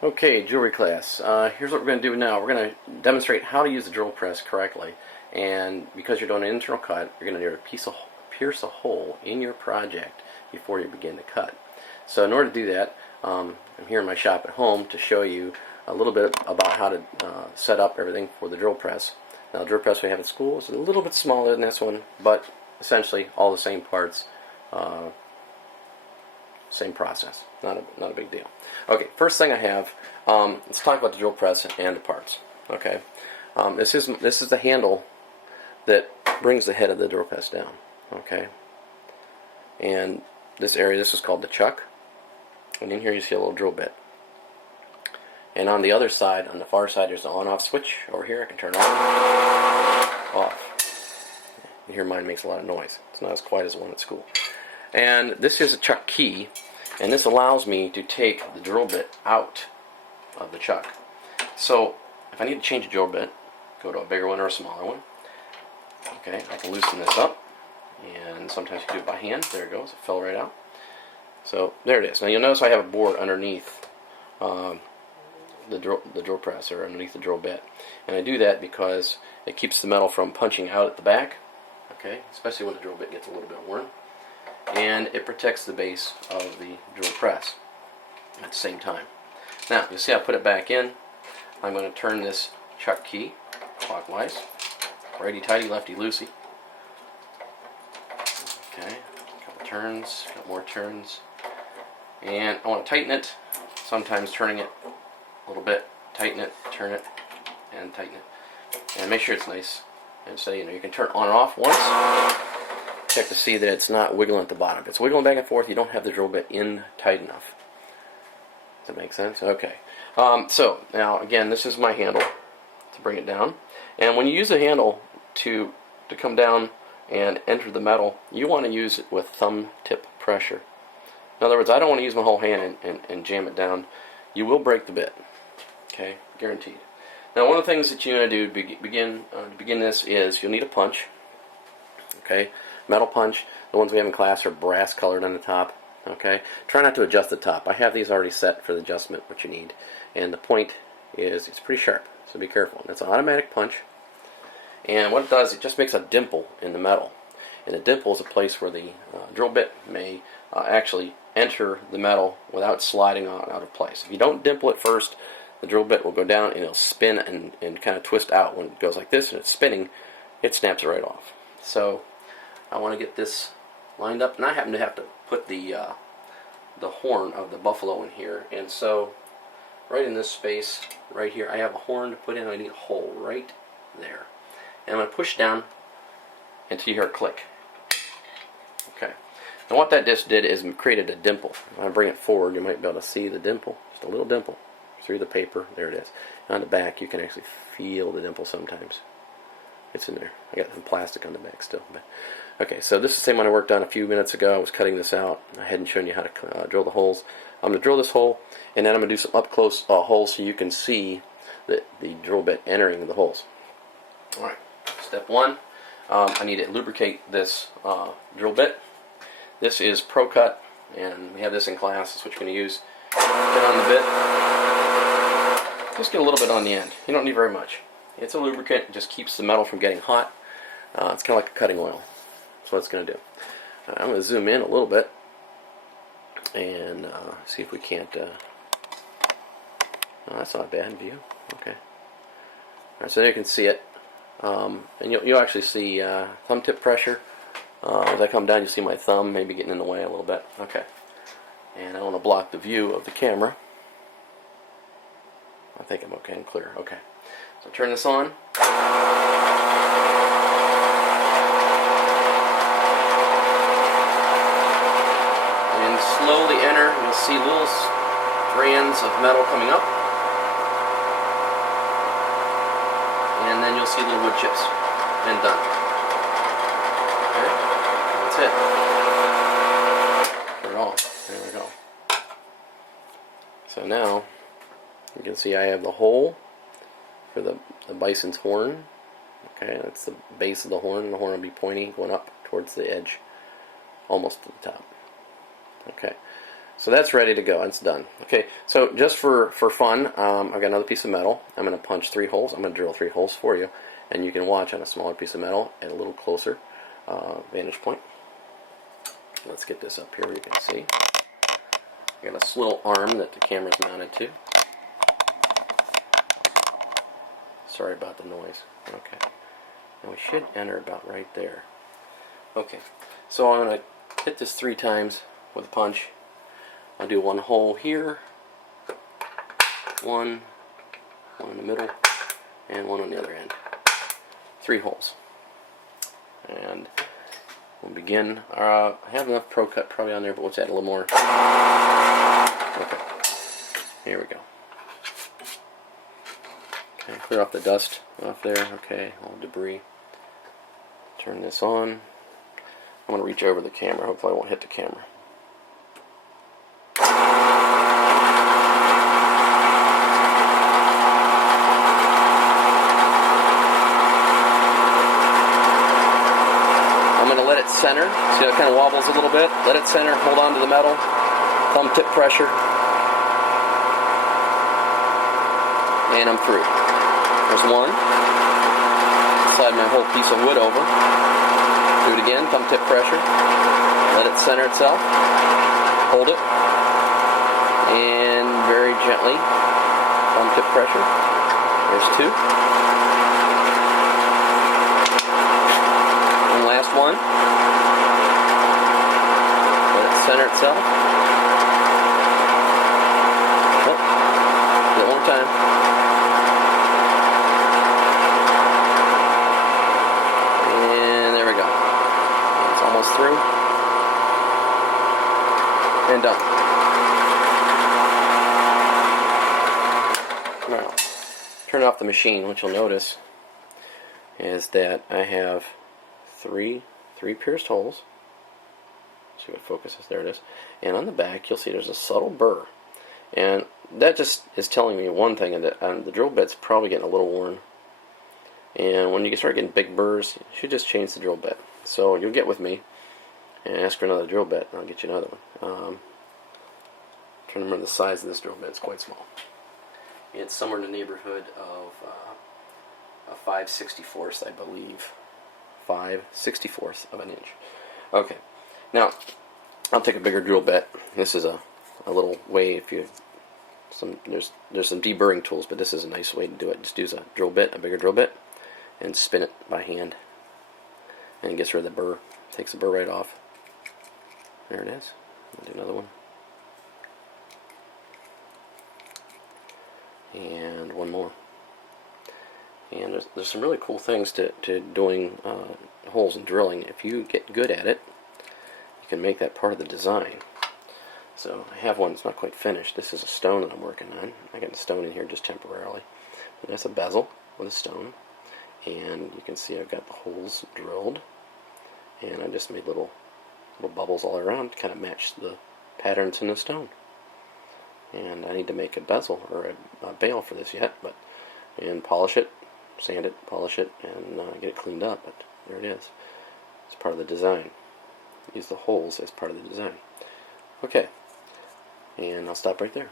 Okay, jewelry class. Here's what we're going to do now. We're going to demonstrate how to use the drill press correctly. And because you're doing an internal cut, you're going to need to pierce a hole in your project before you begin to cut. So in order to do that, I'm here in my shop at home to show you a little bit about how to set up everything for the drill press. Now the drill press we have at school is a little bit smaller than this one, but essentially all the same parts. Same process, not a big deal. Okay, first thing I have, let's talk about the drill press and the parts. Okay, this is the handle that brings the head of the drill press down. Okay, and this area, this is called the chuck, and in here you see a little drill bit. And on the other side, on the far side, there's the on-off switch over here. I can turn on, off. You hear mine makes a lot of noise. It's not as quiet as the one at school. And this is a chuck key, and this allows me to take the drill bit out of the chuck. So if I need to change a drill bit, go to a bigger one or a smaller one. Okay, I can loosen this up, and sometimes you do it by hand. There it goes, it fell right out. So there it is. Now you'll notice I have a board underneath the drill press, or underneath the drill bit, and I do that because it keeps the metal from punching out at the back. Okay, especially when the drill bit gets a little bit worn. And it protects the base of the drill press at the same time. Now, you'll see I put it back in. I'm going to turn this chuck key clockwise. Righty-tighty, lefty-loosey. Okay, a couple turns, a couple more turns. And I want to tighten it, sometimes turning it a little bit, tighten it, turn it, and tighten it. And make sure it's nice and steady. You can turn it on and off once. Check to see that it's not wiggling at the bottom. If it's wiggling back and forth, you don't have the drill bit in tight enough. Does that make sense? Okay. So now again, this is my handle to bring it down. And when you use a handle to come down and enter the metal, you want to use it with thumb tip pressure. In other words, I don't want to use my whole hand and jam it down. You will break the bit. Okay, guaranteed. Now, one of the things that you're going to do to begin this is you'll need a punch. Okay, metal punch. The ones we have in class are brass colored on the top. Okay, try not to adjust the top. I have these already set for the adjustment what you need, and the point is it's pretty sharp, so be careful. And it's an automatic punch, and what it does, it just makes a dimple in the metal, and the dimple is a place where the drill bit may actually enter the metal without sliding out of place. If you don't dimple it first, the drill bit will go down and it'll spin and kind of twist out. When it goes like this and it's spinning, it snaps it right off. So I want to get this lined up, and I happen to have to put the horn of the buffalo in here, and so right in this space right here I have a horn to put in. I need a hole right there, and I'm going to push down until you hear a click. Okay, and what that just did is created a dimple. When I bring it forward, you might be able to see the dimple, just a little dimple through the paper. There it is. And on the back you can actually feel the dimple sometimes. It's in there. I got some plastic on the back still. But okay, so this is the same one I worked on a few minutes ago. I was cutting this out. I hadn't shown you how to drill the holes. I'm going to drill this hole, and then I'm going to do some up close holes so you can see the drill bit entering the holes. Alright, step one, I need to lubricate this drill bit. This is Pro Cut, and we have this in class. That's what you're going to use. Get on the bit. Just get a little bit on the end. You don't need very much. It's a lubricant. It just keeps the metal from getting hot. It's kind of like a cutting oil. That's what it's going to do. I'm going to zoom in a little bit and see if we can't... oh, that's not a bad view. Okay. Alright, so there you can see it. And you'll actually see thumb tip pressure. As I come down, you see my thumb maybe getting in the way a little bit. Okay. And I don't want to block the view of the camera. I think I'm okay and clear. Okay. So turn this on. And slowly enter. You'll see little strands of metal coming up. And then you'll see little wood chips. And done. Okay. That's it. Turn it on. There we go. So now you can see I have the hole for the bison's horn. Okay, that's the base of the horn. The horn will be pointy, going up towards the edge, almost to the top. Okay, So that's ready to go. It's done. Okay, so just for fun, I've got another piece of metal. I'm going to punch 3 holes. I'm going to drill 3 holes for you, and you can watch on a smaller piece of metal at a little closer vantage point. Let's get this up here where you can see. I got a little arm that the camera's mounted to. Sorry about the noise. Okay. And we should enter about right there. Okay. So I'm going to hit this 3 times with a punch. I'll do 1 hole here, one in the middle, and 1 on the other end. 3 holes. And we'll begin. I have enough Pro Cut probably on there, but let's add a little more. Okay. Here we go. Okay, clear off the dust off there. Okay, all debris. Turn this on. I'm going to reach over the camera. Hopefully I won't hit the camera. Center. See how it kind of wobbles a little bit? Let it center, hold on to the metal, thumb tip pressure, and I'm through. There's 1. Slide my whole piece of wood over. Do it again, thumb tip pressure, let it center itself, hold it, and very gently, thumb tip pressure. There's 2. And last one. Center itself. Oh, do it 1 more time. And there we go. It's almost through. And done. Now, turn off the machine. What you'll notice is that I have three pierced holes. See what focuses, there it is. And on the back, you'll see there's a subtle burr. And that just is telling me one thing, that the drill bit's probably getting a little worn. And when you start getting big burrs, you should just change the drill bit. So you'll get with me and ask for another drill bit, and I'll get you another one. I'm trying to remember the size of this drill bit. It's quite small. It's somewhere in the neighborhood of a 5/64, I believe. 5/64 of an inch. Okay. Now, I'll take a bigger drill bit. This is a little way, if you there's some deburring tools, but this is a nice way to do it. Just use a drill bit, a bigger drill bit, and spin it by hand, and it gets rid of the burr. Takes the burr right off. There it is. I'll do another one, and 1 more. And there's some really cool things to doing holes and drilling. If you get good at it, can make that part of the design. So I have one that's not quite finished. This is a stone that I'm working on. I got the stone in here just temporarily. But that's a bezel with a stone. And you can see I've got the holes drilled. And I just made little bubbles all around to kind of match the patterns in the stone. And I need to make a bezel or a bail for this yet, and polish it, sand it, polish it, and get it cleaned up. But there it is. It's part of the design. Use the holes as part of the design. Okay, and I'll stop right there.